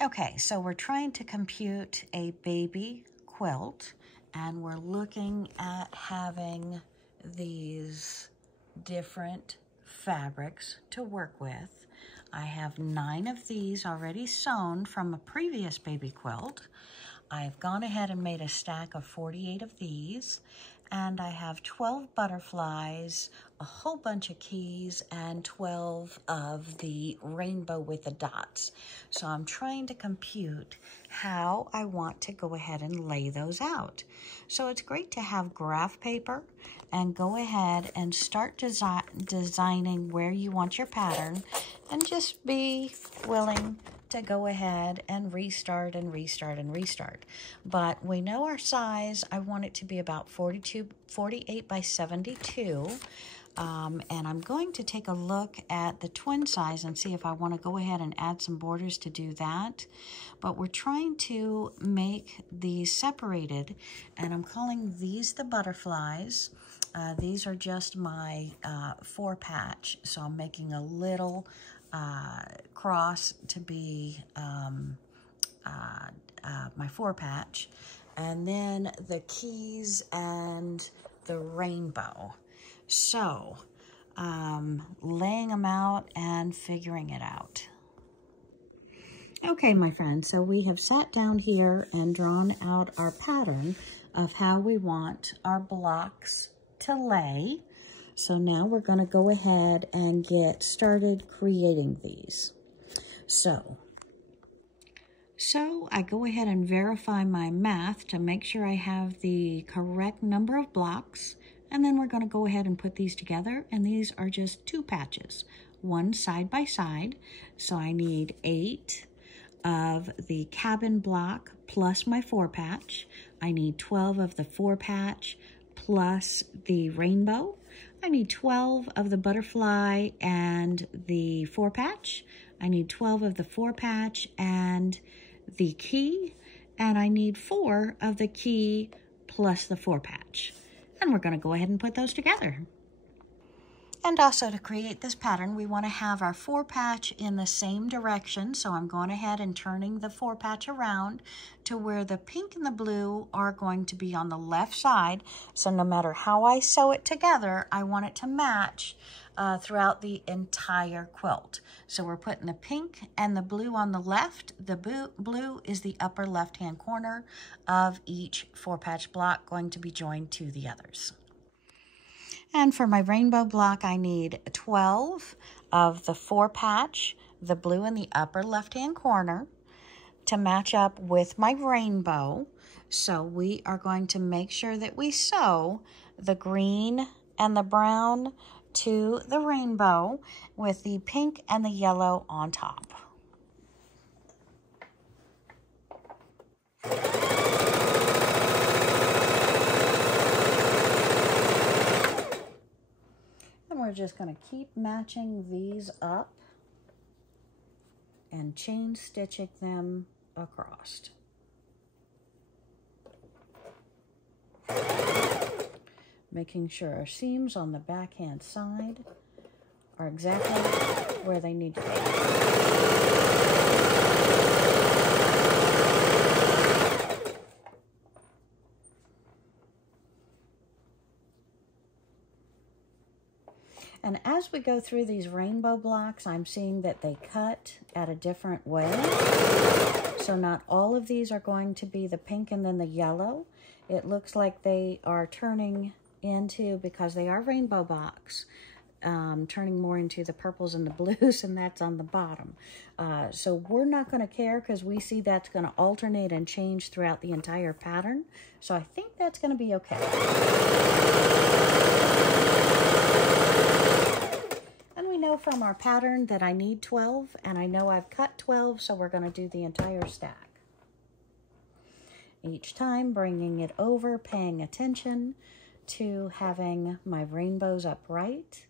Okay, so we're trying to compute a baby quilt, and we're looking at having these different fabrics to work with. I have 9 of these already sewn from a previous baby quilt. I've gone ahead and made a stack of 48 of these, and I have 12 butterflies, a whole bunch of keys, and 12 of the rainbow with the dots. So I'm trying to compute how I want to go ahead and lay those out. So it's great to have graph paper and go ahead and start designing where you want your pattern, and just be willing to go ahead and restart and restart and restart. But we know our size. I want it to be about 48 by 72. And I'm going to take a look at the twin size and see if I want to go ahead and add some borders to do that. But we're trying to make these separated, and I'm calling these the butterflies. These are just my 4-patch, so I'm making a little cross to be my 4-patch, and then the keys and the rainbow. So laying them out and figuring it out. Okay, my friends, so we have sat down here and drawn out our pattern of how we want our blocks to lay. So now we're going to go ahead and get started creating these. So I go ahead and verify my math to make sure I have the correct number of blocks, and then we're going to go ahead and put these together, and these are just 2 patches, one side by side. So I need 8 of the cabin block plus my 4-patch. I need 12 of the 4-patch plus the rainbow. I need 12 of the butterfly and the 4-patch. I need 12 of the 4-patch and the key. And I need 4 of the key plus the 4-patch. And we're going to go ahead and put those together. And also, to create this pattern, we want to have our 4-patch in the same direction. So I'm going ahead and turning the 4-patch around to where the pink and the blue are going to be on the left side. So no matter how I sew it together, I want it to match throughout the entire quilt. So we're putting the pink and the blue on the left. The blue is the upper left-hand corner of each 4-patch block, going to be joined to the others. And for my rainbow block, I need 12 of the 4-patch, the blue in the upper left-hand corner, to match up with my rainbow. So we are going to make sure that we sew the green and the brown to the rainbow with the pink and the yellow on top. We're just going to keep matching these up and chain stitching them across. Making sure our seams on the backhand side are exactly where they need to be. And as we go through these rainbow blocks, I'm seeing that they cut at a different way. So not all of these are going to be the pink and then the yellow. It looks like they are turning into, because they are rainbow blocks, turning more into the purples and the blues, and that's on the bottom. So we're not going to care, because we see that's going to alternate and change throughout the entire pattern. So I think that's going to be okay. From our pattern that I need 12, and I know I've cut 12, so we're going to do the entire stack. Each time bringing it over, paying attention to having my rainbows upright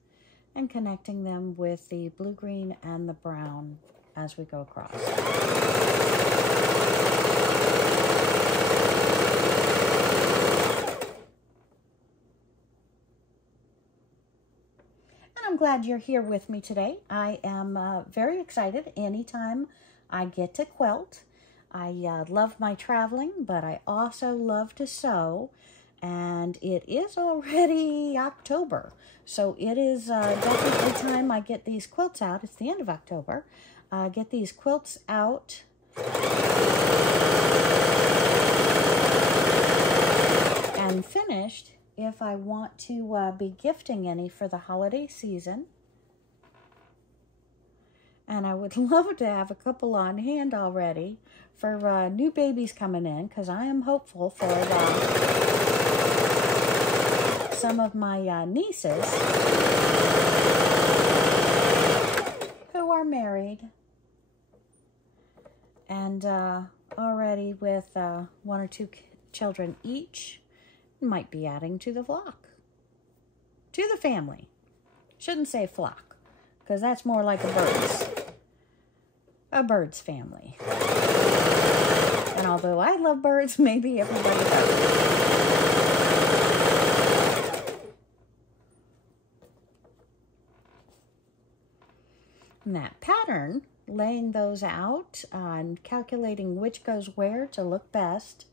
and connecting them with the blue, green, and the brown as we go across. I'm glad you're here with me today. I am very excited anytime I get to quilt. I love my traveling, but I also love to sew. And it is already October, so it is definitely time I get these quilts out. It's the end of October. Get these quilts out and finished if I want to be gifting any for the holiday season. And I would love to have a couple on hand already for new babies coming in, because I am hopeful for some of my nieces who are married and already with 1 or 2 children each, might be adding to the flock, to the family. Shouldn't say flock, because that's more like a bird's family. And although I love birds, maybe everybody does. And that pattern, laying those out and calculating which goes where to look best.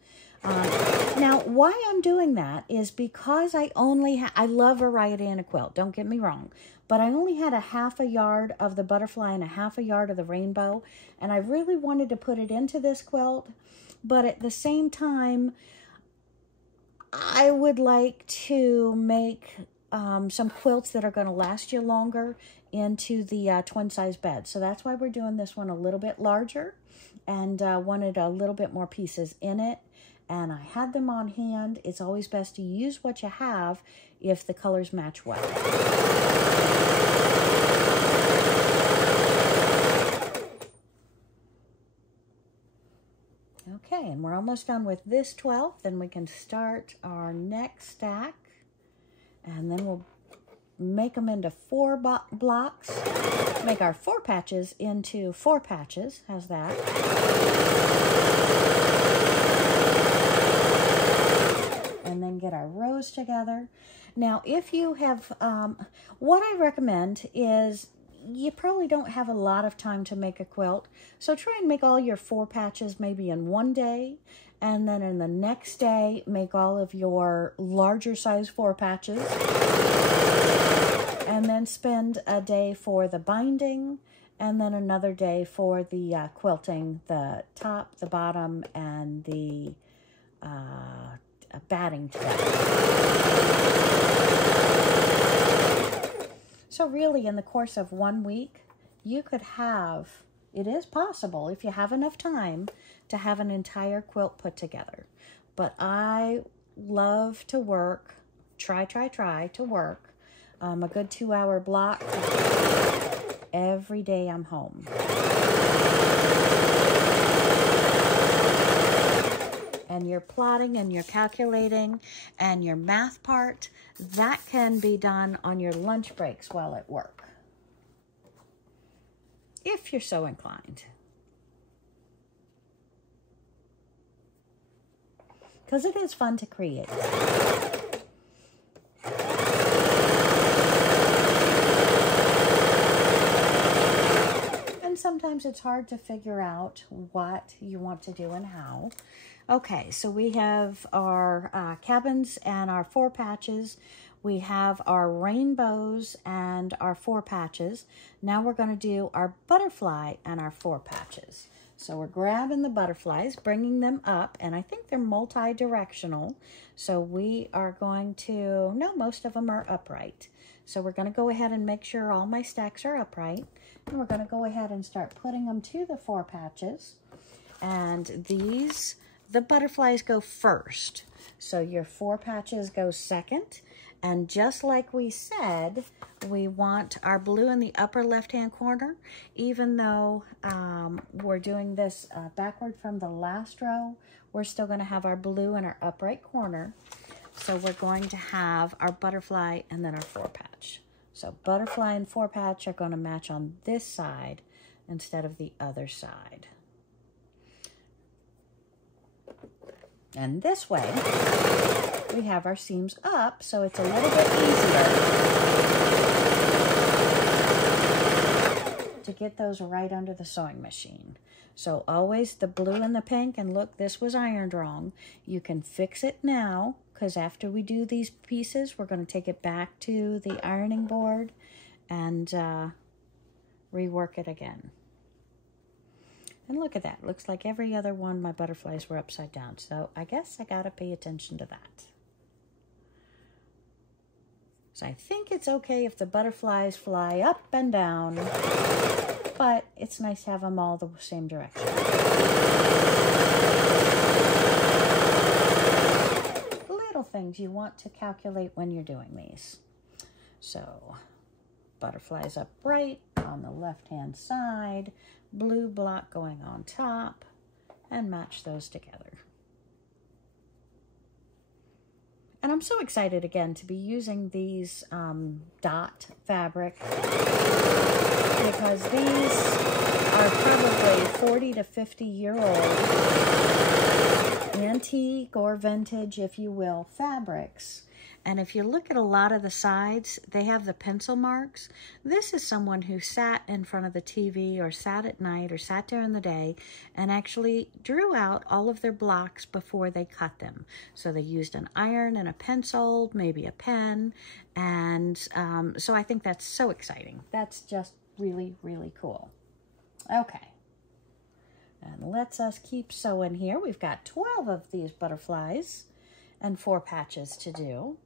Now, why I'm doing that is because I love variety in a quilt, don't get me wrong, but I only had a ½ a yard of the butterfly and a ½ a yard of the rainbow, and I really wanted to put it into this quilt, but at the same time, I would like to make some quilts that are going to last you longer into the twin size bed. So that's why we're doing this one a little bit larger, and wanted a little bit more pieces in it. And I had them on hand. It's always best to use what you have if the colors match well. Okay, and we're almost done with this 12th, and we can start our next stack. And then we'll make them into 4 blocks. Make our 4 patches into 4 patches. How's that? And then get our rows together. Now, if you have, what I recommend is, you probably don't have a lot of time to make a quilt, so try and make all your 4 patches maybe in one day, and then in the next day, make all of your larger size 4 patches, and then spend a day for the binding, and then another day for the quilting, the top, the bottom, and the batting together. So really, in the course of 1 week, you could have, it is possible, if you have enough time, to have an entire quilt put together. But I love to work, try to work a good 2-hour block every day I'm home. And your plotting and your calculating and your math part, that can be done on your lunch breaks while at work, if you're so inclined. Because it is fun to create. And sometimes it's hard to figure out what you want to do and how. Okay, so we have our cabins and our 4 patches. We have our rainbows and our 4 patches. Now we're going to do our butterfly and our 4 patches. So we're grabbing the butterflies, bringing them up, and I think they're multi-directional. So we are going to, no, most of them are upright. So we're going to go ahead and make sure all my stacks are upright. And we're going to go ahead and start putting them to the 4 patches. And these, the butterflies go first. So your 4 patches go second. And just like we said, we want our blue in the upper left-hand corner. Even though we're doing this backward from the last row, we're still going to have our blue in our upright corner. So we're going to have our butterfly and then our 4 patch. So butterfly and 4 patch are going to match on this side instead of the other side. And this way, we have our seams up, so it's a little bit easier to get those right under the sewing machine. So always the blue and the pink, and look, this was ironed wrong. You can fix it now, because after we do these pieces, we're going to take it back to the ironing board and rework it again. And look at that. Looks like every other one, my butterflies were upside down. So I guess I got to pay attention to that. So I think it's okay if the butterflies fly up and down, but it's nice to have them all the same direction. Little things you want to calculate when you're doing these. So butterflies upright on the left-hand side, blue block going on top, and match those together. And I'm so excited again to be using these dot fabric, because these are probably 40 to 50-year-old antique or vintage, if you will, fabrics. And if you look at a lot of the sides, they have the pencil marks. This is someone who sat in front of the TV or sat at night or sat during the day and actually drew out all of their blocks before they cut them. So they used an iron and a pencil, maybe a pen. And so I think that's so exciting. That's just really, really cool. Okay. And let's us keep sewing here. We've got 12 of these butterflies and 4 patches to do.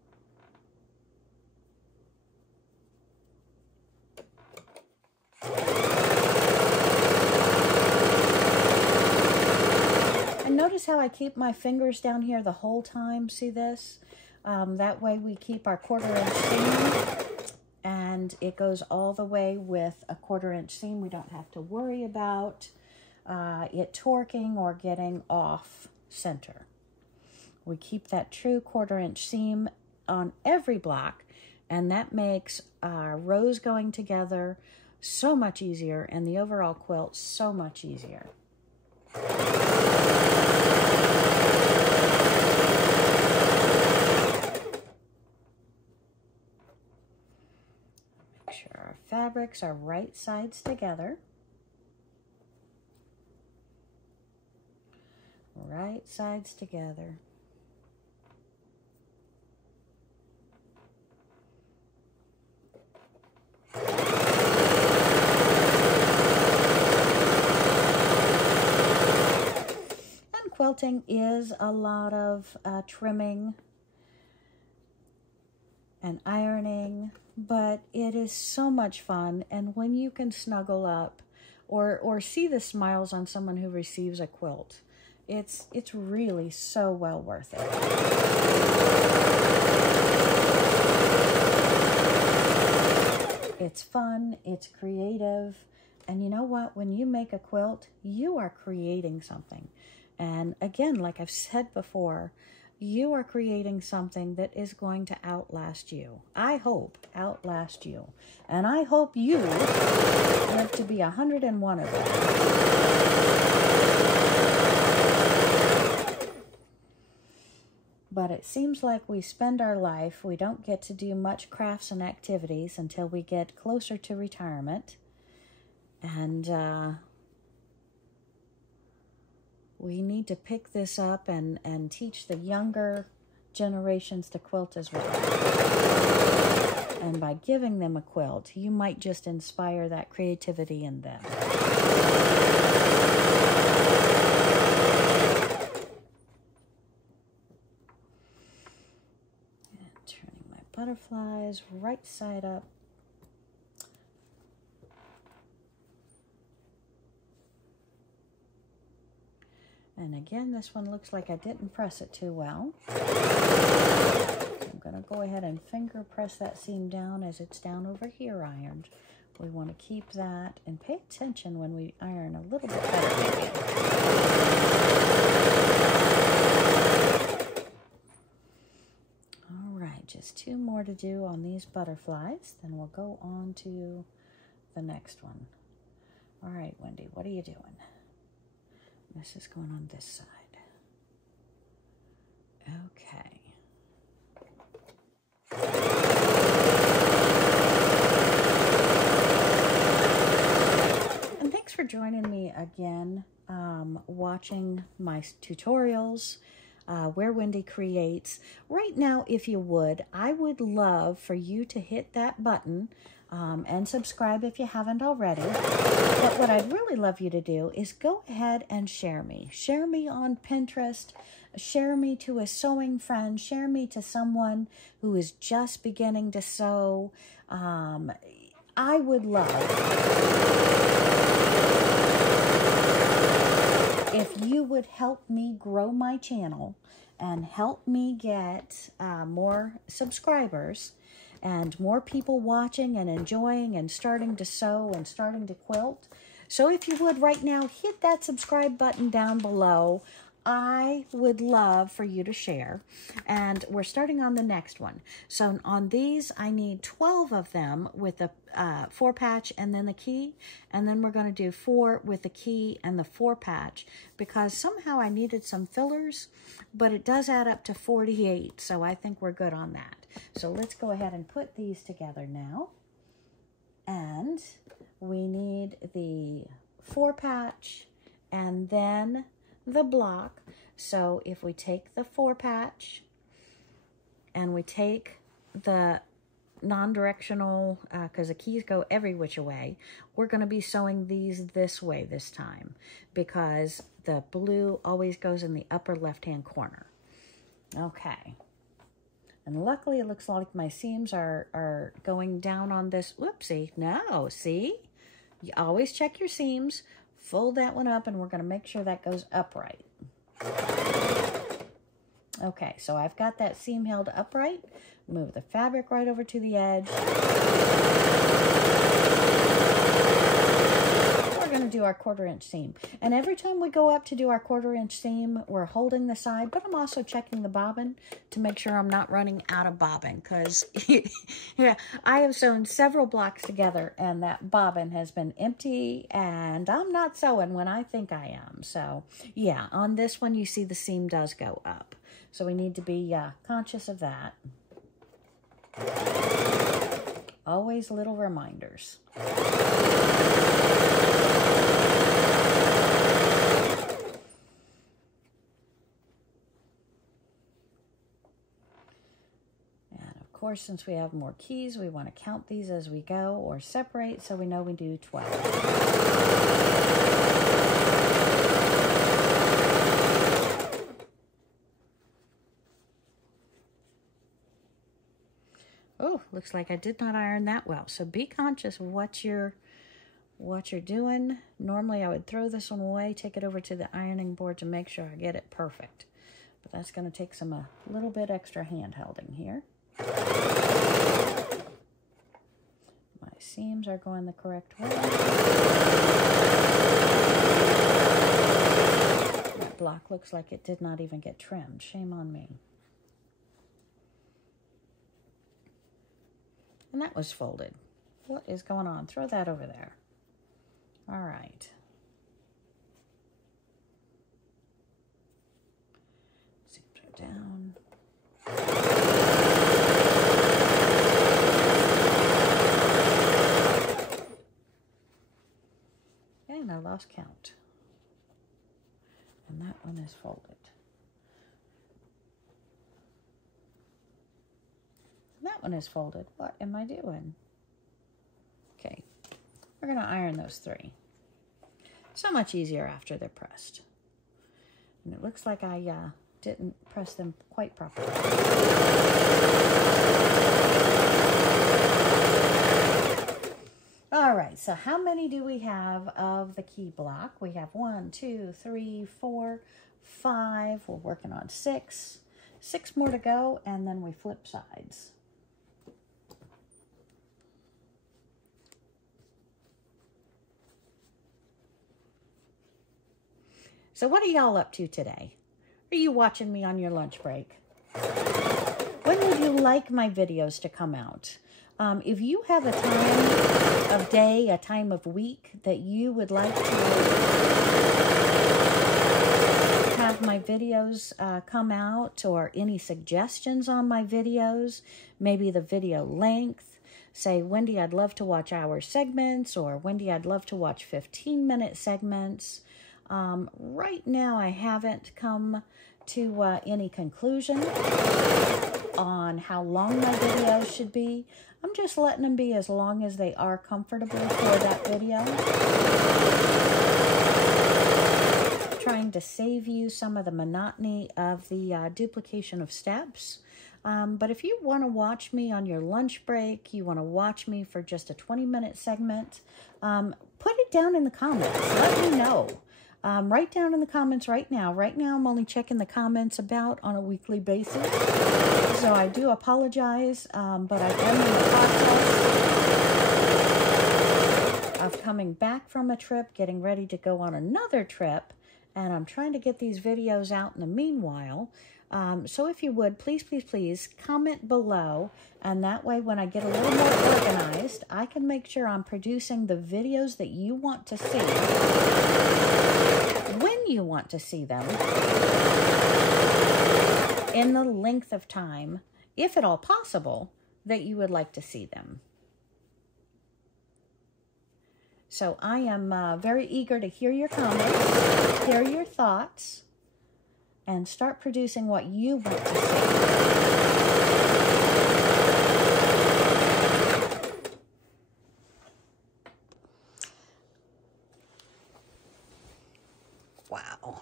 And notice how I keep my fingers down here the whole time. See this? That way we keep our 1/4 inch seam, and it goes all the way with a 1/4 inch seam. We don't have to worry about it torquing or getting off center. We keep that true 1/4 inch seam on every block, and that makes our rows going together so much easier, and the overall quilt so much easier. Make sure our fabrics are right sides together. Right sides together. Quilting is a lot of trimming and ironing, but it is so much fun. And when you can snuggle up or see the smiles on someone who receives a quilt, it's really so well worth it. It's fun, it's creative, and you know what? When you make a quilt, you are creating something. And again, like I've said before, you are creating something that is going to outlast you. I hope outlast you. And I hope you live to be 101 of them. But it seems like we spend our life, we don't get to do much crafts and activities until we get closer to retirement. And we need to pick this up and teach the younger generations to quilt as well. And by giving them a quilt, you might just inspire that creativity in them. And turning my butterflies right side up. And again, this one looks like I didn't press it too well. I'm going to go ahead and finger press that seam down as it's down over here ironed. We want to keep that and pay attention when we iron a little bit better. All right, just 2 more to do on these butterflies. Then we'll go on to the next one. All right, Wendy, what are you doing? This is going on this side. Okay. And thanks for joining me again watching my tutorials, where Wendy creates. Right now, if you would, I would love for you to hit that button and subscribe if you haven't already. But what I'd really love you to do is go ahead and share me. Share me on Pinterest. Share me to a sewing friend. Share me to someone who is just beginning to sew. I would love if you would help me grow my channel and help me get more subscribers and more people watching and enjoying and starting to sew and starting to quilt. So if you would right now, hit that subscribe button down below. I would love for you to share. And we're starting on the next one. So on these, I need 12 of them with the 4 patch and then the key. And then we're going to do 4 with the key and the 4 patch, because somehow I needed some fillers, but it does add up to 48. So I think we're good on that. So let's go ahead and put these together now. And we need the 4 patch and then the block. So if we take the 4 patch and we take the non-directional, because the keys go every which way, we're going to be sewing these this way this time, because the blue always goes in the upper left-hand corner. Okay. And luckily, it looks like my seams are going down on this. Whoopsie. No, see? You always check your seams. Fold that one up, and we're going to make sure that goes upright. Okay, so I've got that seam held upright. Move the fabric right over to the edge. We're going to do our 1/4 inch seam. And every time we go up to do our 1/4 inch seam, we're holding the side, but I'm also checking the bobbin to make sure I'm not running out of bobbin, because yeah, I have sewn several blocks together and that bobbin has been empty and I'm not sewing when I think I am. So yeah, on this one, you see the seam does go up. So we need to be conscious of that. Always little reminders. Of course, since we have more keys, we want to count these as we go or separate, so we know we do 12. Oh, looks like I did not iron that well. So be conscious of what you're doing. Normally I would throw this one away, take it over to the ironing board to make sure I get it perfect. But that's going to take a little bit extra hand holding here. My seams are going the correct way. That block looks like it did not even get trimmed. Shame on me. And that was folded. What is going on? Throw that over there. All right. Seams are down. And I lost count. And that one is folded. And that one is folded. What am I doing? Okay, we're going to iron those 3. So much easier after they're pressed. And it looks like I didn't press them quite properly. All right, so how many do we have of the key block? We have 1, 2, 3, 4, 5. We're working on 6. 6 more to go, and then we flip sides. So what are y'all up to today? Are you watching me on your lunch break? When would you like my videos to come out? If you have a time of day, a time of week that you would like to have my videos come out, or any suggestions on my videos, maybe the video length, say, Wendy, I'd love to watch hour segments, or Wendy, I'd love to watch 15-minute segments. Right now I haven't come to any conclusion on how long my videos should be. I'm just letting them be as long as they are comfortable for that video. Trying to save you some of the monotony of the duplication of steps. But if you want to watch me on your lunch break, you want to watch me for just a 20-minute segment, put it down in the comments. Let me know. Write down in the comments right now. Right now, I'm only checking the comments about on a weekly basis. So I do apologize, but I am in the process of coming back from a trip, getting ready to go on another trip, and I'm trying to get these videos out in the meanwhile. So if you would, please, please, please comment below, and that way when I get a little more organized, I can make sure I'm producing the videos that you want to see, when you want to see them, in the length of time, if at all possible, that you would like to see them. So I am very eager to hear your comments, hear your thoughts, and start producing what you want to see. Wow.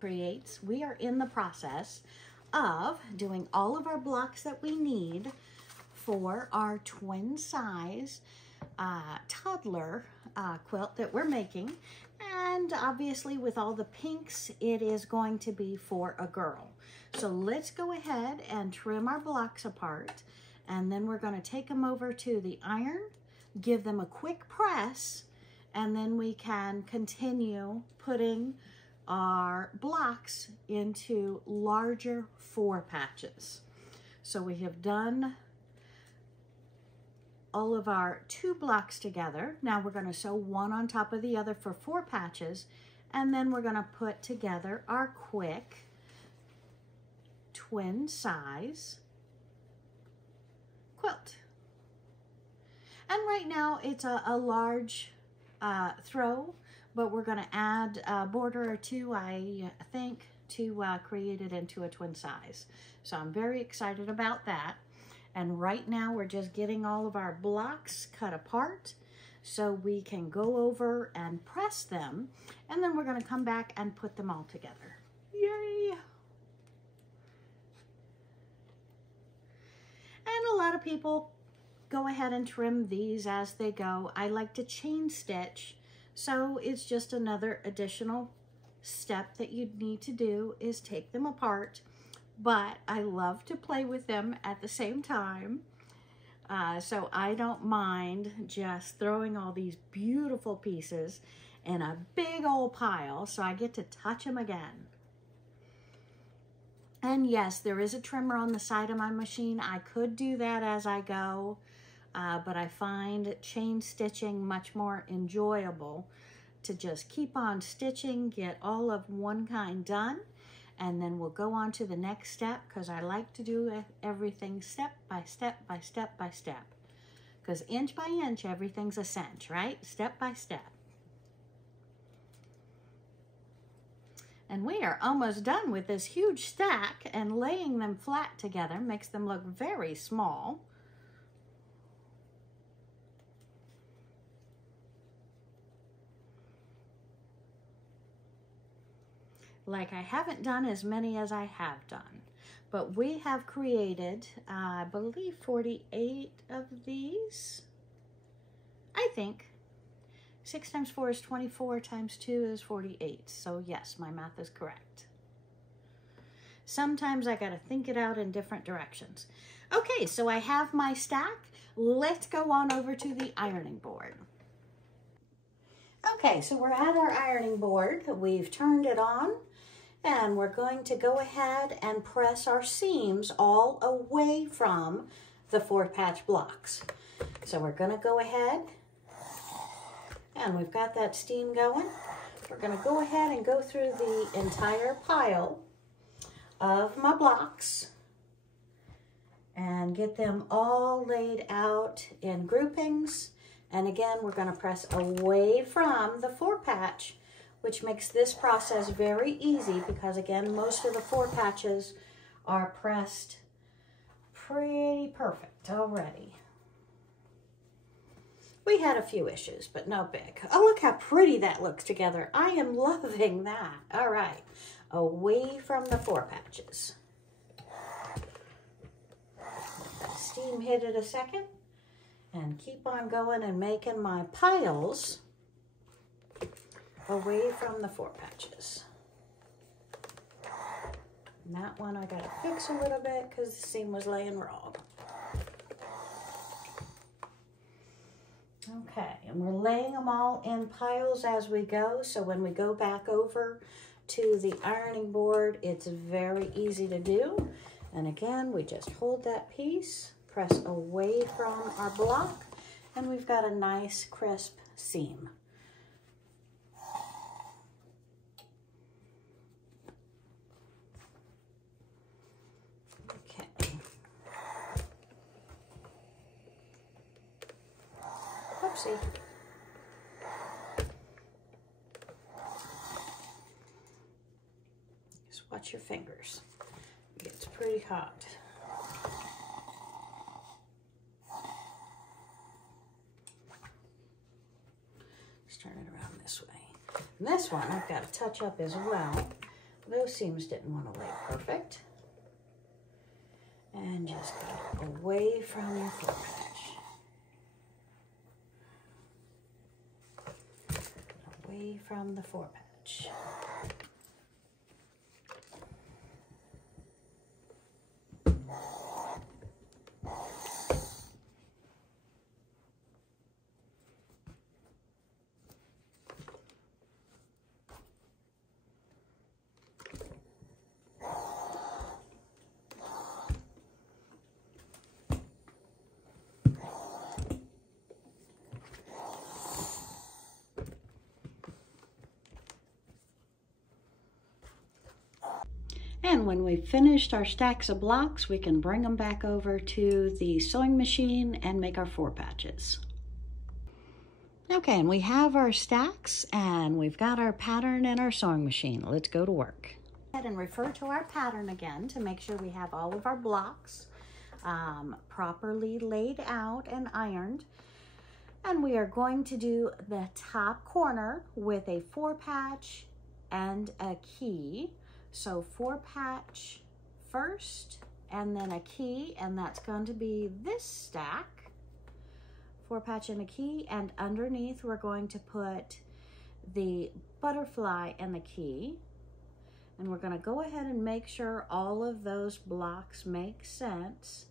Creates, we are in the process of doing all of our blocks that we need for our twin size toddler quilt that we're making. And obviously with all the pinks, it is going to be for a girl. So let's go ahead and trim our blocks apart, and then we're going to take them over to the iron, give them a quick press, and then we can continue putting our blocks into larger 4 patches. So we have done all of our 2 blocks together. Now we're going to sew one on top of the other for 4 patches, and then we're going to put together our quick twin size quilt. And right now it's a large throw, but we're going to add a border or 2, I think, to create it into a twin size. So I'm very excited about that. And right now we're just getting all of our blocks cut apart so we can go over and press them. And then we're going to come back and put them all together. Yay! And a lot of people go ahead and trim these as they go. I like to chain stitch, so it's just another additional step that you need to do is take them apart. But I love to play with them at the same time. So I don't mind just throwing all these beautiful pieces in a big old pile so I get to touch them again. And yes, there is a trimmer on the side of my machine. I could do that as I go, but I find chain stitching much more enjoyable to just keep on stitching, get all of one kind done, and then we'll go on to the next step, because I like to do everything step by step by step by step. Because inch by inch, everything's a cinch, right? Step by step. And we are almost done with this huge stack, and laying them flat together makes them look very small. Like, I haven't done as many as I have done, but we have created, I believe, 48 of these, I think. 6 times 4 is 24, times 2 is 48. So yes, my math is correct. Sometimes I gotta think it out in different directions. Okay, so I have my stack. Let's go on over to the ironing board. Okay, so we're at our ironing board. We've turned it on, and we're going to go ahead and press our seams all away from the 4-patch blocks. So we're gonna go ahead, and we've got that steam going. We're gonna go ahead and go through the entire pile of my blocks and get them all laid out in groupings. And again, we're gonna press away from the 4-patch which makes this process very easy because again, most of the 4 patches are pressed pretty perfect already. We had a few issues, but no big. Oh, look how pretty that looks together. I am loving that. All right, away from the 4 patches. Steam hit it a second and keep on going and making my piles away from the 4 patches. And that one I gotta fix a little bit because the seam was laying wrong. Okay, and we're laying them all in piles as we go, so when we go back over to the ironing board, it's very easy to do. And again, we just hold that piece, press away from our block, and we've got a nice crisp seam. Oopsie. Just watch your fingers. It gets pretty hot. Let's turn it around this way. And this one I've got to touch up as well. Those seams didn't want to lay perfect. And just go away from your 4 patch. Away from the 4 patch. And when we've finished our stacks of blocks, we can bring them back over to the sewing machine and make our 4 patches. Okay, and we have our stacks and we've got our pattern and our sewing machine. Let's go to work. Go ahead and refer to our pattern again to make sure we have all of our blocks properly laid out and ironed. And we are going to do the top corner with a 4 patch and a key. So 4 patch first and then a key, and that's going to be this stack. 4 patch and a key, and underneath we're going to put the butterfly and the key. And we're going to go ahead and make sure all of those blocks make sense.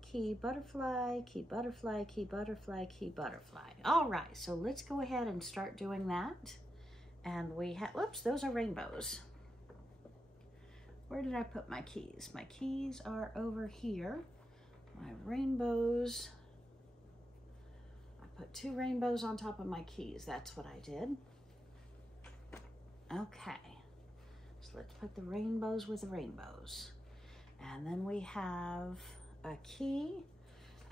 Key, butterfly, key, butterfly, key, butterfly, key, butterfly. All right, so let's go ahead and start doing that. And we have, whoops, those are rainbows. Where did I put my keys? My keys are over here. My rainbows. I put 2 rainbows on top of my keys. That's what I did. Okay. So let's put the rainbows with the rainbows. And then we have a key.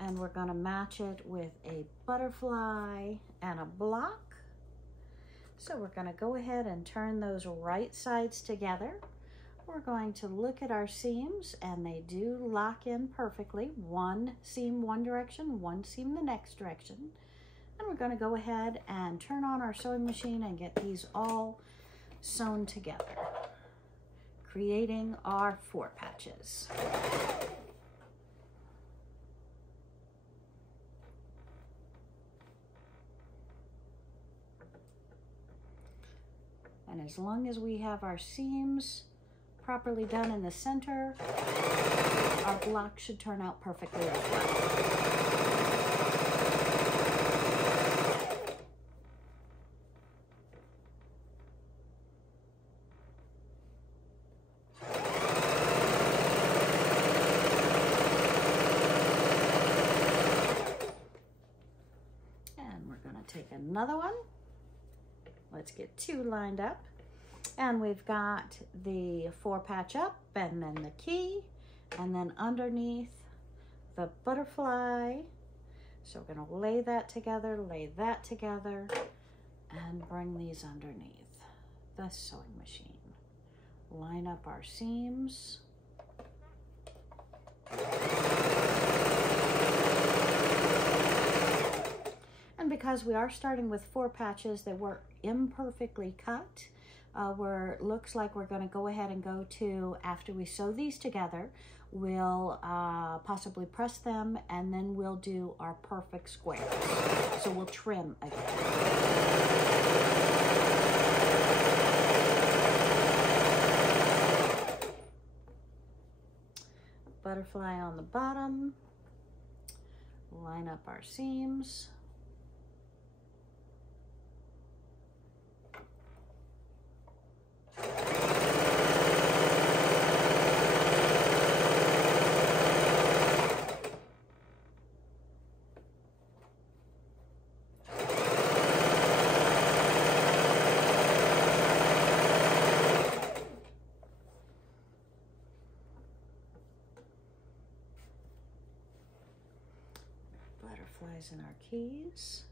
And we're going to match it with a butterfly and a block. So we're going to go ahead and turn those right sides together. We're going to look at our seams, and they do lock in perfectly. One seam one direction, one seam the next direction. And we're going to go ahead and turn on our sewing machine and get these all sewn together, creating our 4 patches. And as long as we have our seams properly done in the center, our block should turn out perfectly as well. And we're going to take another one. Let's get 2 lined up. And we've got the 4 patch up, and then the key, and then underneath the butterfly. So we're going to lay that together, and bring these underneath. the sewing machine. Line up our seams. And because we are starting with 4 patches that were imperfectly cut, looks like we're going to go ahead and go to, after we sew these together, we'll possibly press them, and then we'll do our perfect squares. So we'll trim again. Butterfly on the bottom, line up our seams. Butterflies in our keys.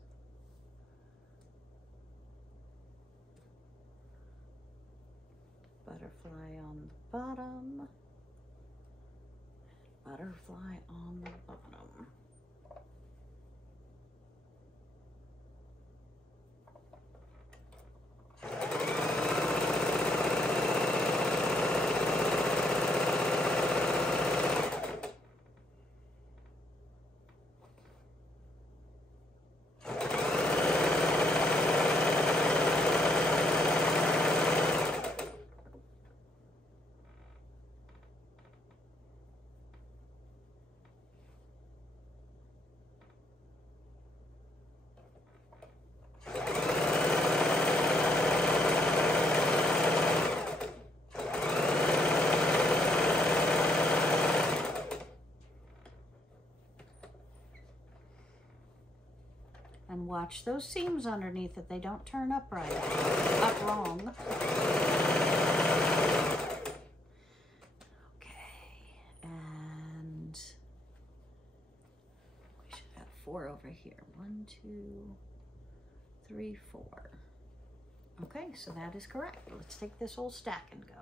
Butterfly on the bottom. Butterfly on the bottom. And watch those seams underneath that they don't turn up right, up wrong. Okay, and we should have 4 over here. 1, 2, 3, 4. Okay, so that is correct. Let's take this whole stack and go.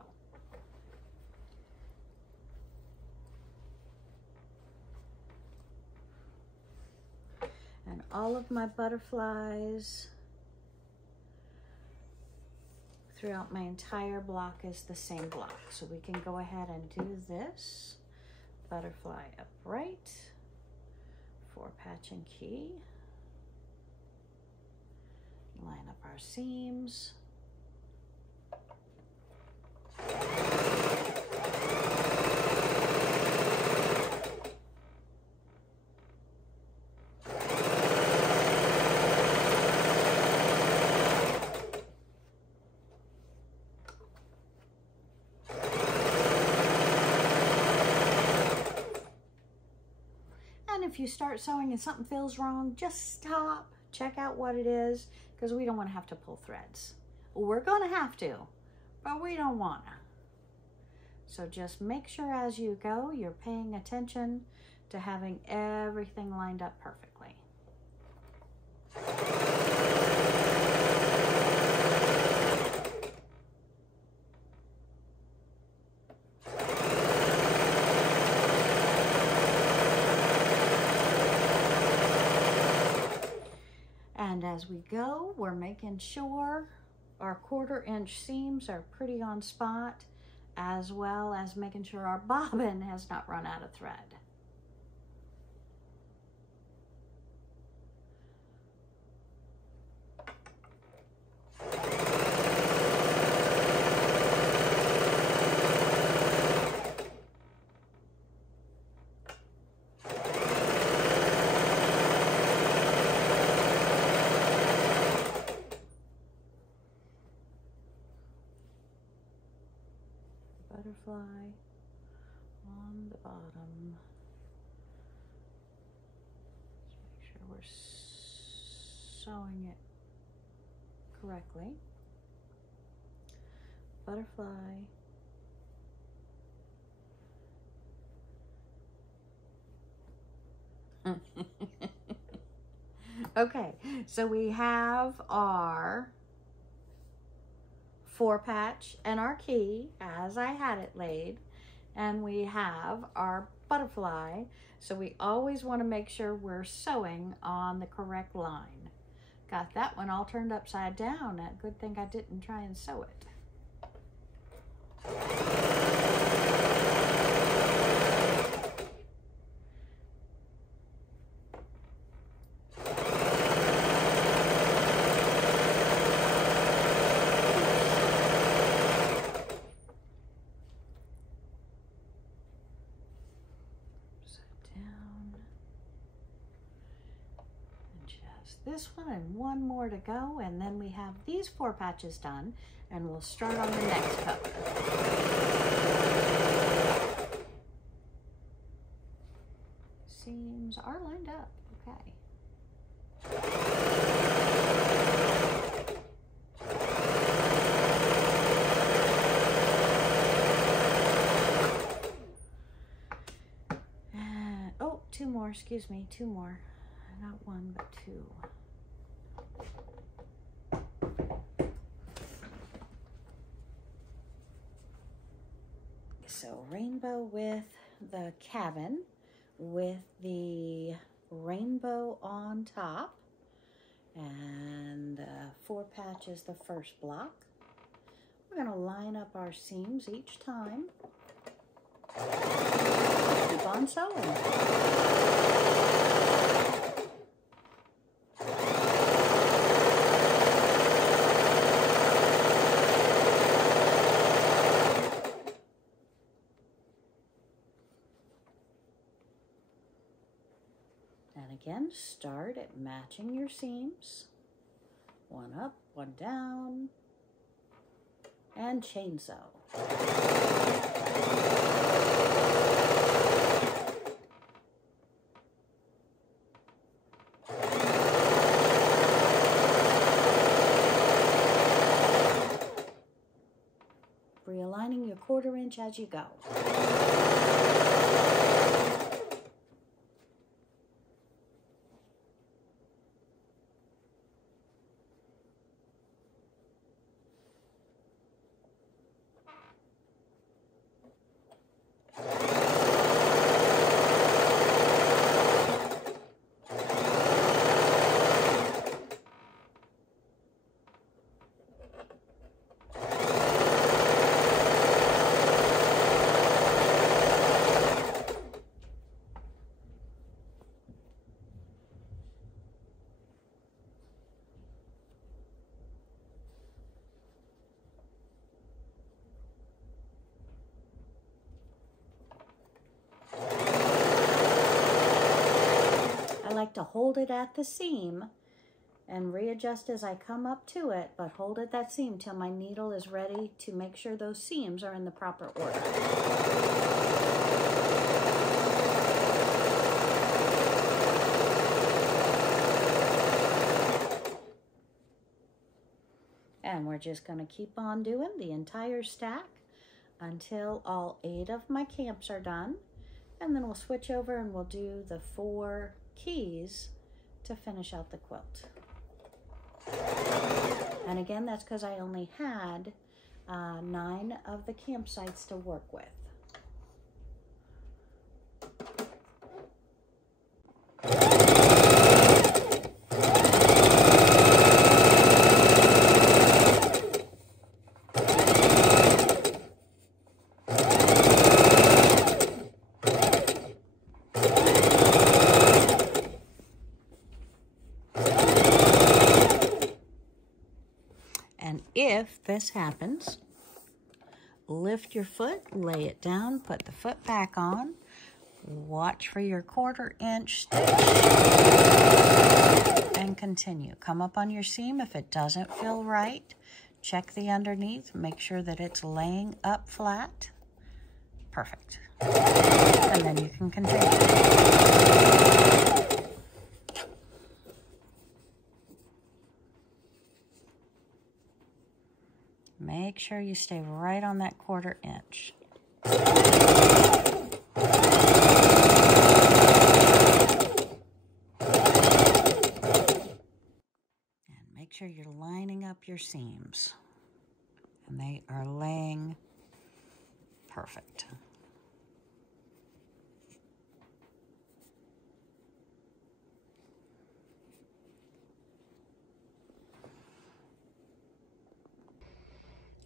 And all of my butterflies throughout my entire block is the same block. So we can go ahead and do this. Butterfly upright, 4 patch and key. Line up our seams. If you start sewing and something feels wrong, just stop, check out what it is, because we don't want to have to pull threads. We're going to have to, but we don't want to. So just make sure as you go, you're paying attention to having everything lined up perfectly. And as we go, we're making sure our 1/4 inch seams are pretty on spot, as well as making sure our bobbin has not run out of thread. Butterfly on the bottom. Just make sure we're sewing it correctly. Butterfly. Okay, so we have our 4 patch and our key as I had it laid, and we have our butterfly. So we always want to make sure we're sewing on the correct line. Got that one all turned upside down. Good thing I didn't try and sew it. This one and one more to go, and then we have these 4 patches done, and we'll start on the next color. Seams are lined up, okay. Oh, 2 more, excuse me, 2 more. Not 1, but 2. So rainbow with the cabin with the rainbow on top, and 4 patches the first block. We're going to line up our seams each time. Keep on sewing. And again, start at matching your seams. 1 up, 1 down, and chain sew. Realigning your 1/4 inch as you go. To hold it at the seam and readjust as I come up to it, but hold at that seam till my needle is ready to make sure those seams are in the proper order. And we're just going to keep on doing the entire stack until all 8 of my camps are done, and then we'll switch over and we'll do the 4 keys to finish out the quilt. And again, that's because I only had 9 of the campsites to work with. If this happens, lift your foot, lay it down, put the foot back on, watch for your 1/4 inch stitch, and continue. Come up on your seam. If it doesn't feel right, check the underneath, make sure that it's laying up flat. Perfect. And then you can continue. Make sure you stay right on that 1/4 inch. And make sure you're lining up your seams. And they are laying perfect.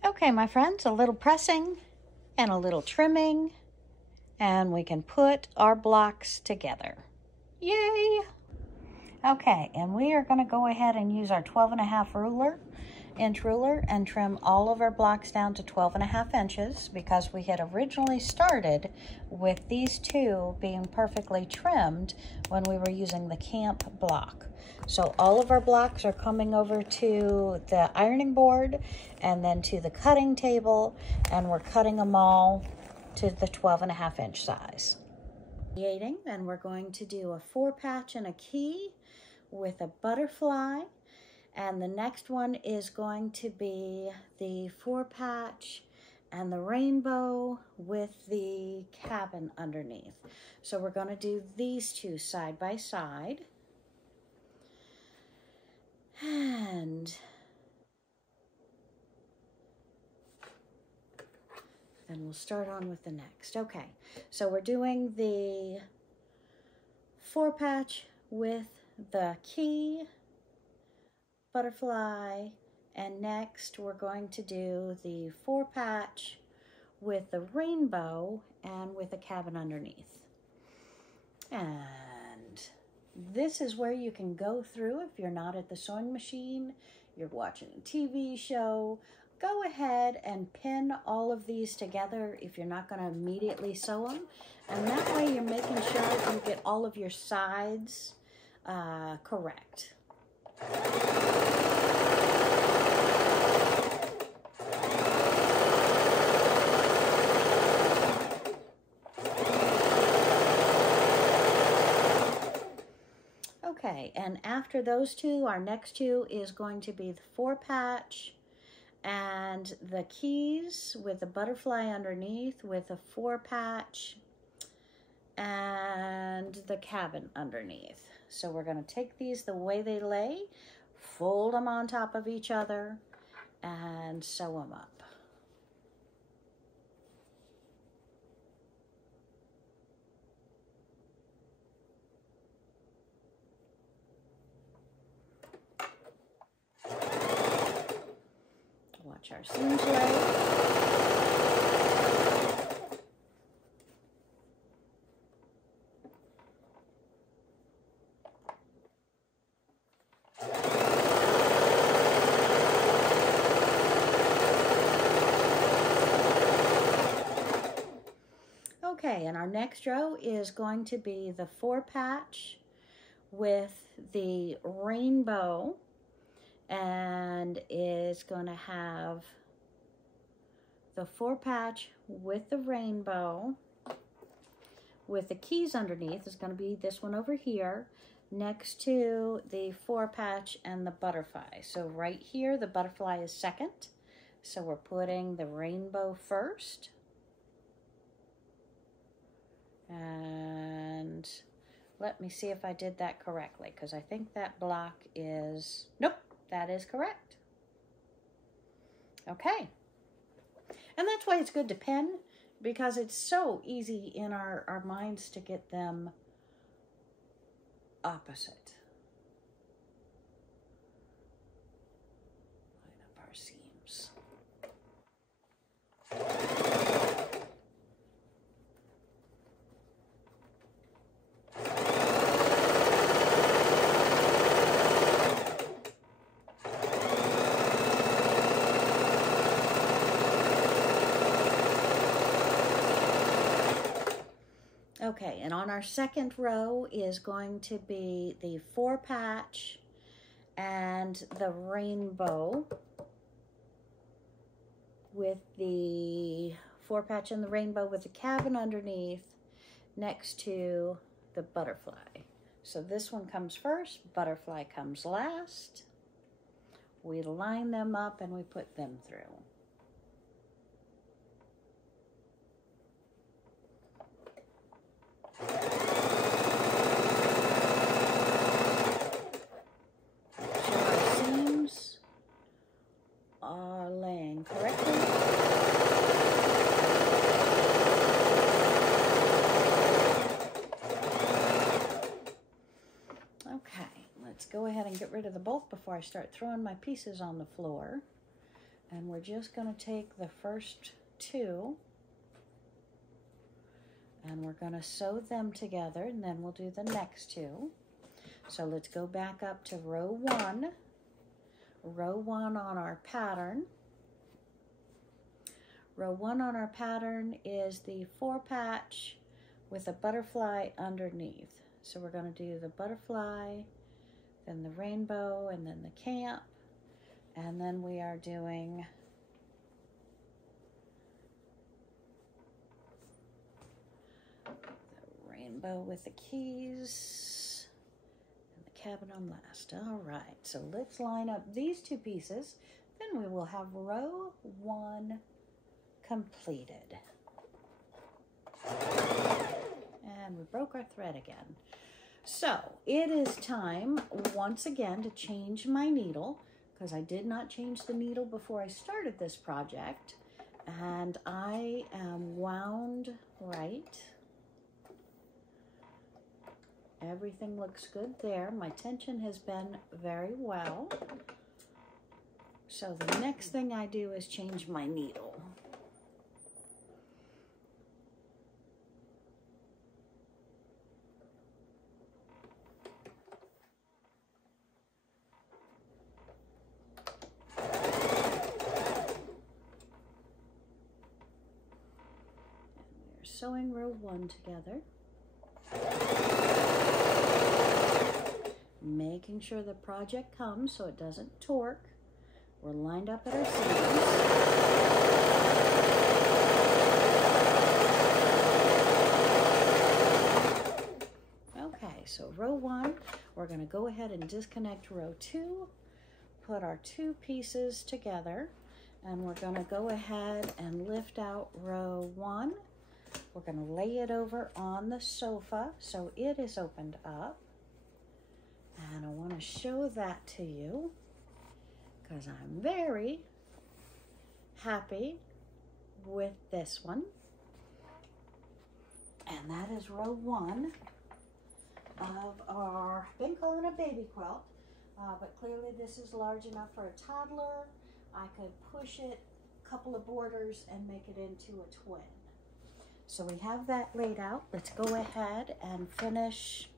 Okay, my friends, a little pressing and a little trimming, and we can put our blocks together. Yay! Okay, and we are going to go ahead and use our 12.5 inch ruler and trim all of our blocks down to 12.5 inches because we had originally started with these two being perfectly trimmed when we were using the camp block. So all of our blocks are coming over to the ironing board and then to the cutting table, and we're cutting them all to the 12.5 inch size. And we're going to do a 4-patch and a key with a butterfly, and the next one is going to be the 4-patch and the rainbow with the cabin underneath. So we're going to do these two side by side, and then we'll start on with the next. Okay, so we're doing the 4-patch with the key, butterfly, and next we're going to do the 4-patch with the rainbow and with a cabin underneath. And this is where you can go through if you're not at the sewing machine, you're watching a TV show, go ahead and pin all of these together if you're not going to immediately sew them, and that way you're making sure you get all of your sides correct. Okay, and after those two, our next two is going to be the 4-patch and the keys with the butterfly underneath with a 4-patch and the cabin underneath. So we're going to take these the way they lay, fold them on top of each other, and sew them up. Watch our seams lay. Okay, and our next row is going to be the 4-patch with the rainbow, and is going to have the 4-patch with the rainbow with the keys underneath. Is going to be this one over here next to the 4-patch and the butterfly. So right here the butterfly is second, so we're putting the rainbow first. And let me see if I did that correctly, because I think that block is, nope, that is correct. Okay. And that's why it's good to pin, because it's so easy in our minds to get them opposite. Line up our seams. Okay, and on our second row is going to be the 4-patch and the rainbow with the 4-patch and the rainbow with the cabin underneath next to the butterfly. So this one comes first, butterfly comes last. We line them up and we put them through. Seams are laying correctly. go ahead and get rid of the bulk before I start throwing my pieces on the floor. And we're just going to take the first two and we're going to sew them together, and then we'll do the next two. So let's go back up to row one on our pattern. Row one on our pattern is the 4-patch with a butterfly underneath. So we're going to do the butterfly, then the rainbow, and then the camp, and then we are doing the rainbow with the keys and the cabin on last. All right, so let's line up these two pieces, then we will have row one completed. And we broke our thread again. So it is time once again to change my needle, because I did not change the needle before I started this project, and I am wound right. Everything looks good there. My tension has been very well. So the next thing I do is change my needle. Sewing row one together, making sure the project comes so it doesn't torque. We're lined up at our seams. Okay, so row one, we're going to go ahead and disconnect row two, put our two pieces together, and we're going to go ahead and lift out row one. We're going to lay it over on the sofa so it is opened up. And I want to show that to you because I'm very happy with this one. And that is row one of our, I've been calling it a baby quilt, but clearly this is large enough for a toddler. I could push it a couple of borders and make it into a twin. So we have that laid out. Let's go ahead and finish,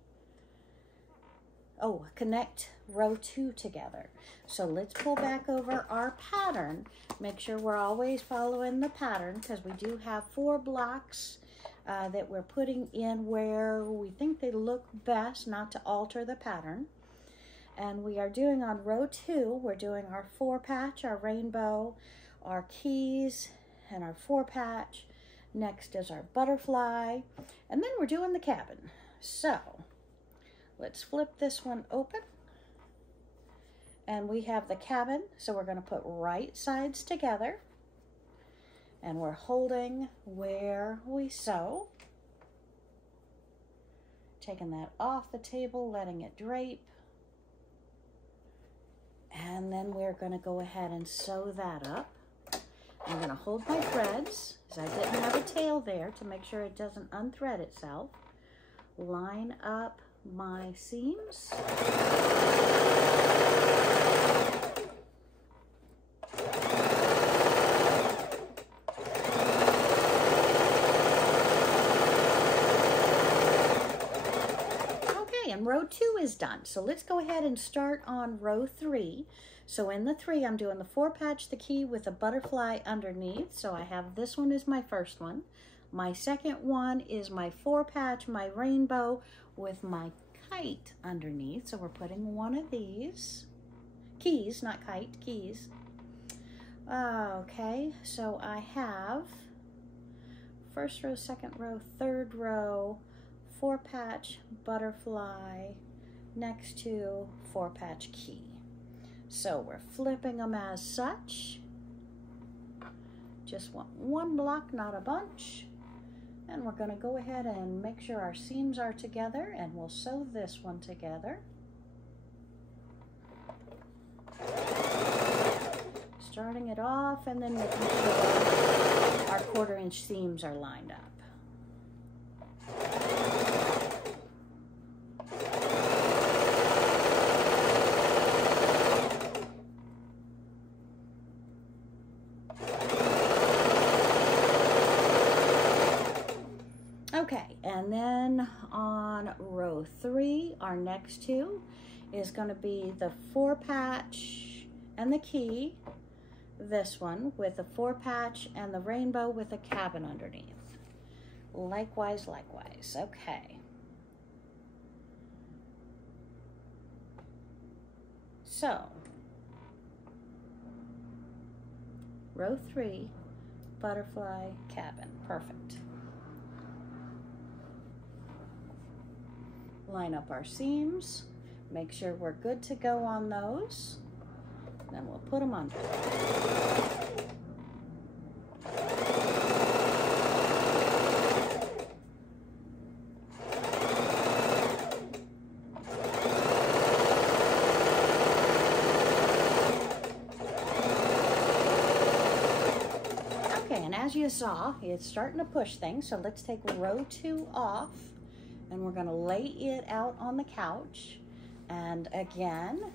connect row two together. So let's pull back over our pattern. Make sure we're always following the pattern because we do have 4 blocks that we're putting in where we think they look best, not to alter the pattern. And we are doing on row 2, we're doing our 4-patch, our rainbow, our keys, and our 4-patch. Next is our butterfly, and then we're doing the cabin. So let's flip this one open, and we have the cabin. So we're going to put right sides together, and we're holding where we sew, taking that off the table, letting it drape, and then we're going to go ahead and sew that up. I'm going to hold my threads, because I didn't have a tail there, to make sure it doesn't unthread itself. Line up my seams. Okay, and row 2 is done. So let's go ahead and start on row 3. So in the 3, I'm doing the 4-patch, the key with a butterfly underneath. So I have this one is my first one. My second one is my 4-patch, my rainbow with my kite underneath. So we're putting one of these. Keys, not kite, keys. Okay, so I have first row, second row, third row, 4-patch, butterfly, next to 4-patch key. So we're flipping them as such. Just want one block, not a bunch. And we're going to go ahead and make sure our seams are together, and we'll sew this one together. Starting it off and then making sure our 1/4-inch seams are lined up. Okay, and then on row 3, our next two is going to be the 4-patch and the key, this one with the 4-patch and the rainbow with a cabin underneath. Likewise, likewise. Okay. So, row 3, butterfly, cabin. Perfect. Line up our seams. Make sure we're good to go on those. Then we'll put them under. Okay, and as you saw, it's starting to push things, so let's take row 2 off, and we're gonna lay it out on the couch. And again,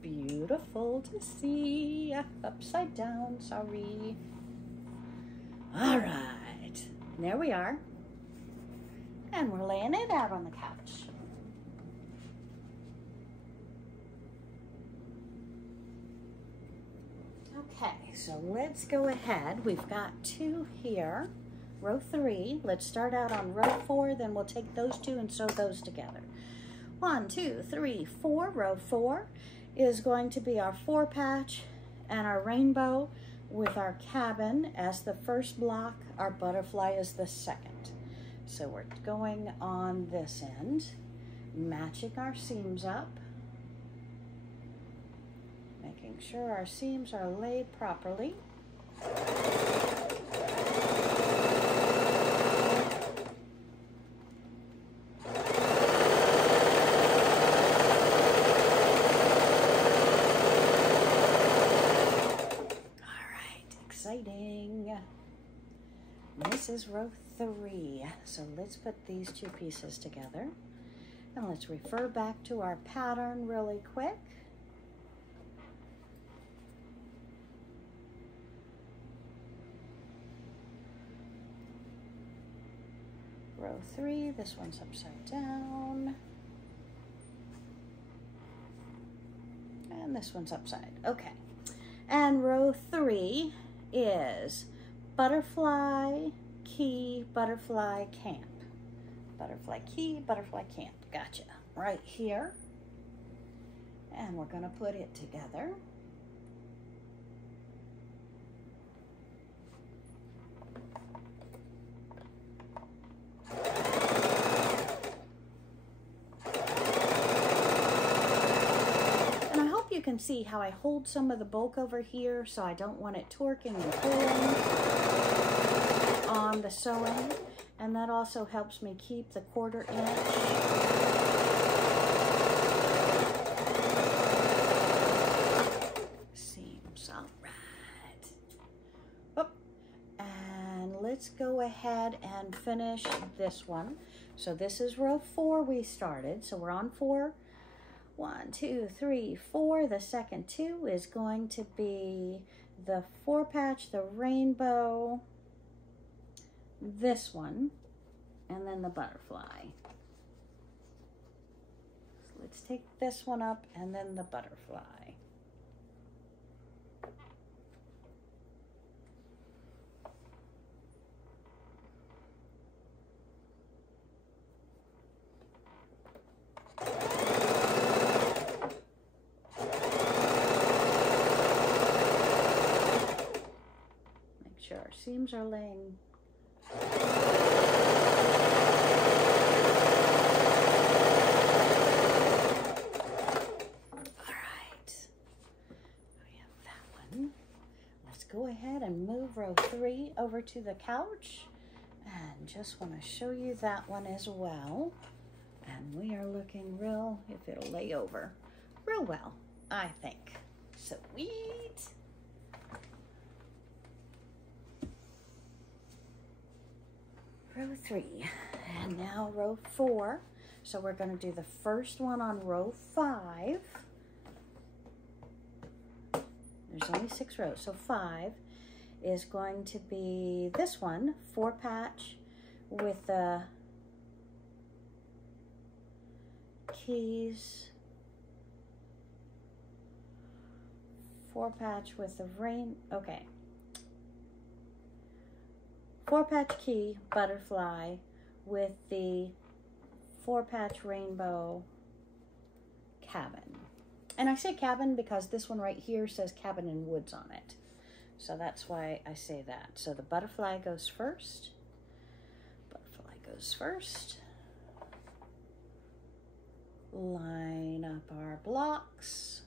beautiful to see. Upside down, sorry. All right, there we are. And we're laying it out on the couch. Okay, so let's go ahead. We've got 2 here, row 3. Let's start out on row 4, then we'll take those 2 and sew those together. 1, 2, 3, 4. Row 4 is going to be our 4-patch and our rainbow with our cabin as the first block. Our butterfly is the second. So we're going on this end, matching our seams up, making sure our seams are laid properly. Exciting. This is row 3. So let's put these 2 pieces together. And let's refer back to our pattern really quick. Row 3, this one's upside down. And this one's upside. Okay. And row 3 is butterfly, key, butterfly, camp. Butterfly, key, butterfly, camp. Gotcha. Right here. And we're going to put it together. You can see how I hold some of the bulk over here, so I don't want it torquing and pulling on the sewing, and that also helps me keep the 1/4 inch seams. All right. Oh, and let's go ahead and finish this one. So this is row 4 we started, so we're on 4. 1, 2, 3, 4. The second 2 is going to be the 4-patch, the rainbow, this one, and then the butterfly. So let's take this one up and then the butterfly. Sure, our seams are laying. All right, we have that one. Let's go ahead and move row 3 over to the couch, and just want to show you that one as well. And we are looking real, if it'll lay over, real well, I think. Sweet. Row 3, and now row 4. So we're going to do the first one on row 5. There's only 6 rows, so 5 is going to be this one, 4-patch with the keys, 4-patch with the okay. 4-patch key butterfly with the 4-patch rainbow cabin. And I say cabin because this one right here says cabin in woods on it. So that's why I say that. So the butterfly goes first. Butterfly goes first. Line up our blocks.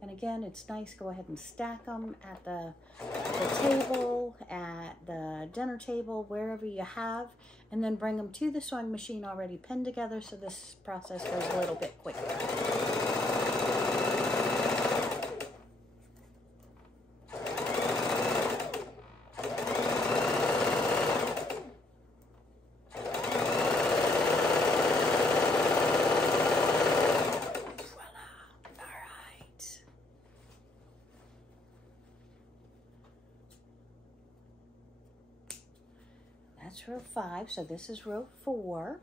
And again, it's nice, go ahead and stack them at the table, at the dinner table, wherever you have, and then bring them to the sewing machine already pinned together so this process goes a little bit quicker. That's row 5, so this is row 4,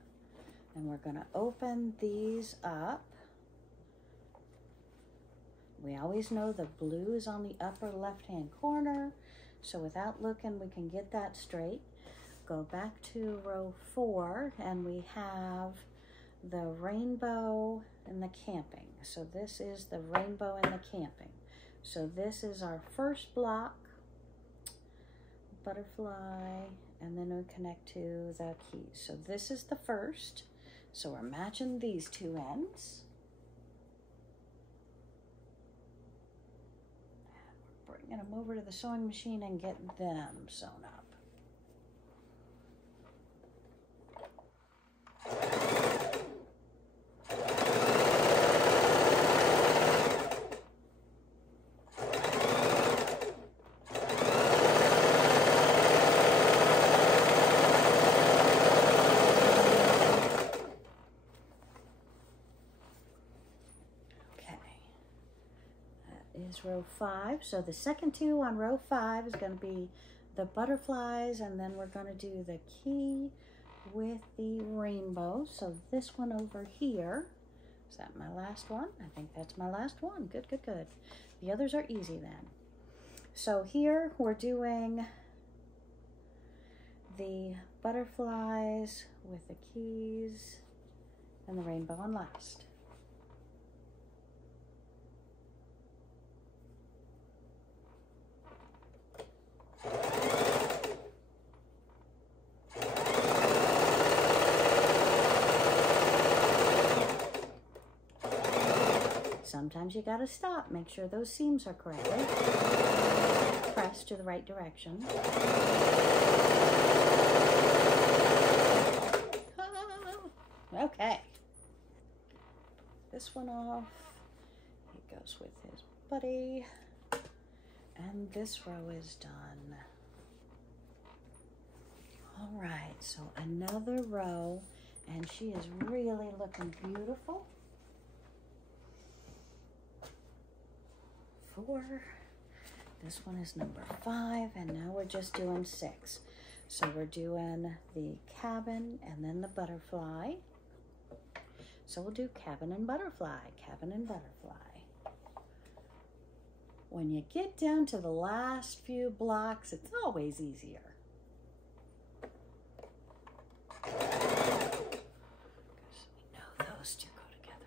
and we're going to open these up. We always know the blue is on the upper left-hand corner, so without looking, we can get that straight. Go back to row 4, and we have the rainbow and the camping. So this is the rainbow and the camping. So this is our first block, butterfly, and then we connect to the keys. So this is the first. So we're matching these two ends. And we're bringing them over to the sewing machine and getting them sewn up. Is row 5. So the second two on row 5 is going to be the butterflies, and then we're going to do the key with the rainbow. So this one over here, is that my last one? I think that's my last one. Good, good, good. The others are easy then. So here we're doing the butterflies with the keys and the rainbow on last. Sometimes you gotta stop, make sure those seams are correctly pressed to the right direction. Okay. This one off. He goes with his buddy. And this row is done. All right, so another row, and she is really looking beautiful. 4. This one is number 5, and now we're just doing 6. So we're doing the cabin and then the butterfly. So we'll do cabin and butterfly, cabin and butterfly. When you get down to the last few blocks, it's always easier. Because we know those two go together.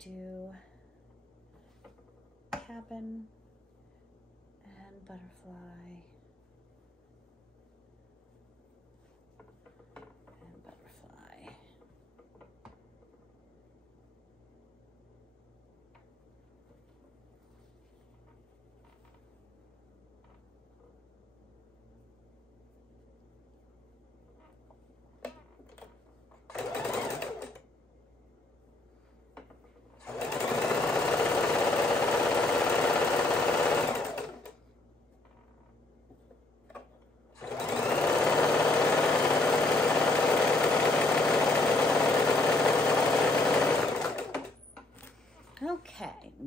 Do cabin and butterfly and butterfly.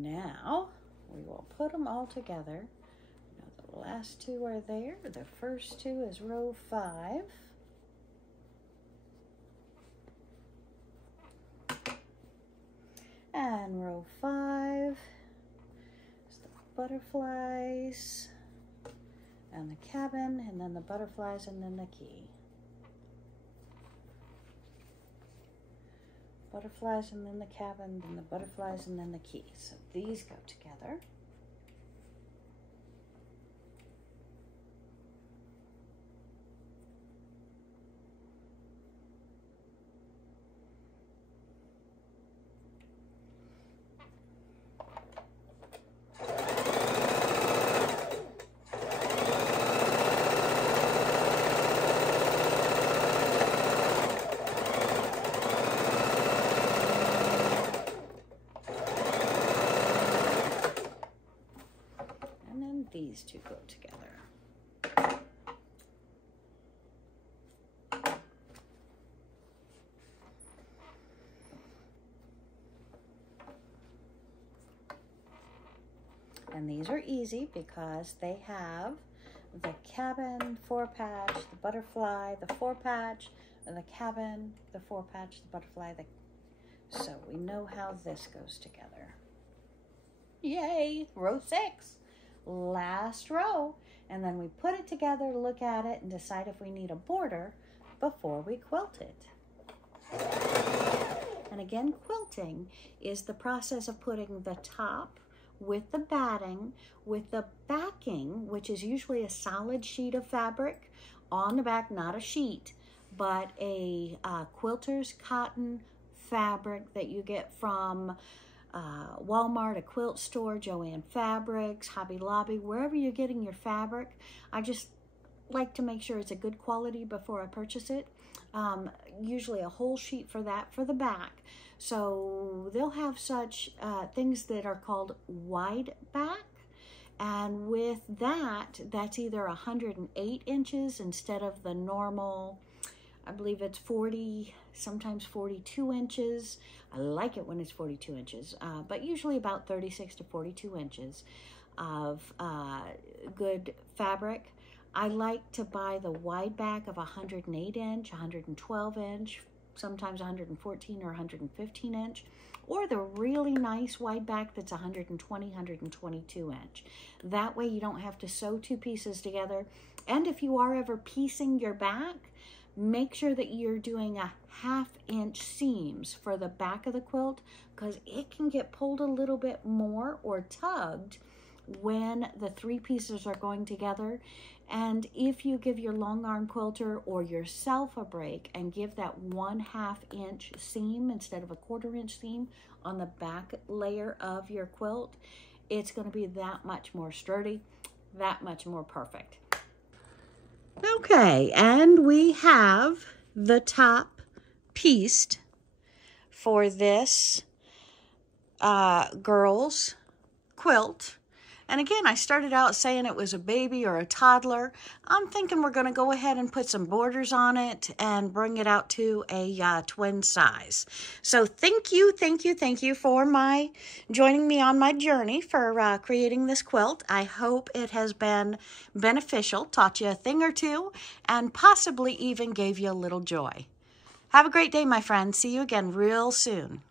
now we will put them all together. Now the last two are there. The first two is row 5. And row 5 is the butterflies and the cabin, and then the butterflies, and then the key. Butterflies, and then the cabin, then the butterflies, and then the key. So these go together. These two go together. And these are easy because they have the cabin 4-patch, the butterfly, the 4-patch, and the cabin, the 4-patch, the butterfly. So we know how this goes together. Yay! Row 6. Last row, and then we put it together, look at it, and decide if we need a border before we quilt it. And again, quilting is the process of putting the top with the batting, with the backing, which is usually a solid sheet of fabric on the back, not a sheet, but a quilter's cotton fabric that you get from Walmart, a quilt store, Joann Fabrics, Hobby Lobby, wherever you're getting your fabric. I just like to make sure it's a good quality before I purchase it. Usually a whole sheet for that for the back. So they'll have such things that are called wide back. And with that, that's either 108 inches instead of the normal, I believe it's 40, sometimes 42 inches. I like it when it's 42 inches, but usually about 36 to 42 inches of good fabric. I like to buy the wide back of 108 inch, 112 inch, sometimes 114 or 115 inch, or the really nice wide back that's 120, 122 inch. That way you don't have to sew two pieces together. And if you are ever piecing your back, make sure that you're doing a 1/2 inch seams for the back of the quilt, because it can get pulled a little bit more or tugged when the 3 pieces are going together. And if you give your long arm quilter or yourself a break and give that 1/2 inch seam instead of a 1/4 inch seam on the back layer of your quilt, it's going to be that much more sturdy, that much more perfect. Okay, and we have the top pieced for this girl's quilt. And again, I started out saying it was a baby or a toddler. I'm thinking we're going to go ahead and put some borders on it and bring it out to a twin size. So thank you for joining me on my journey for creating this quilt. I hope it has been beneficial, taught you a thing or two, and possibly even gave you a little joy. Have a great day, my friends. See you again real soon.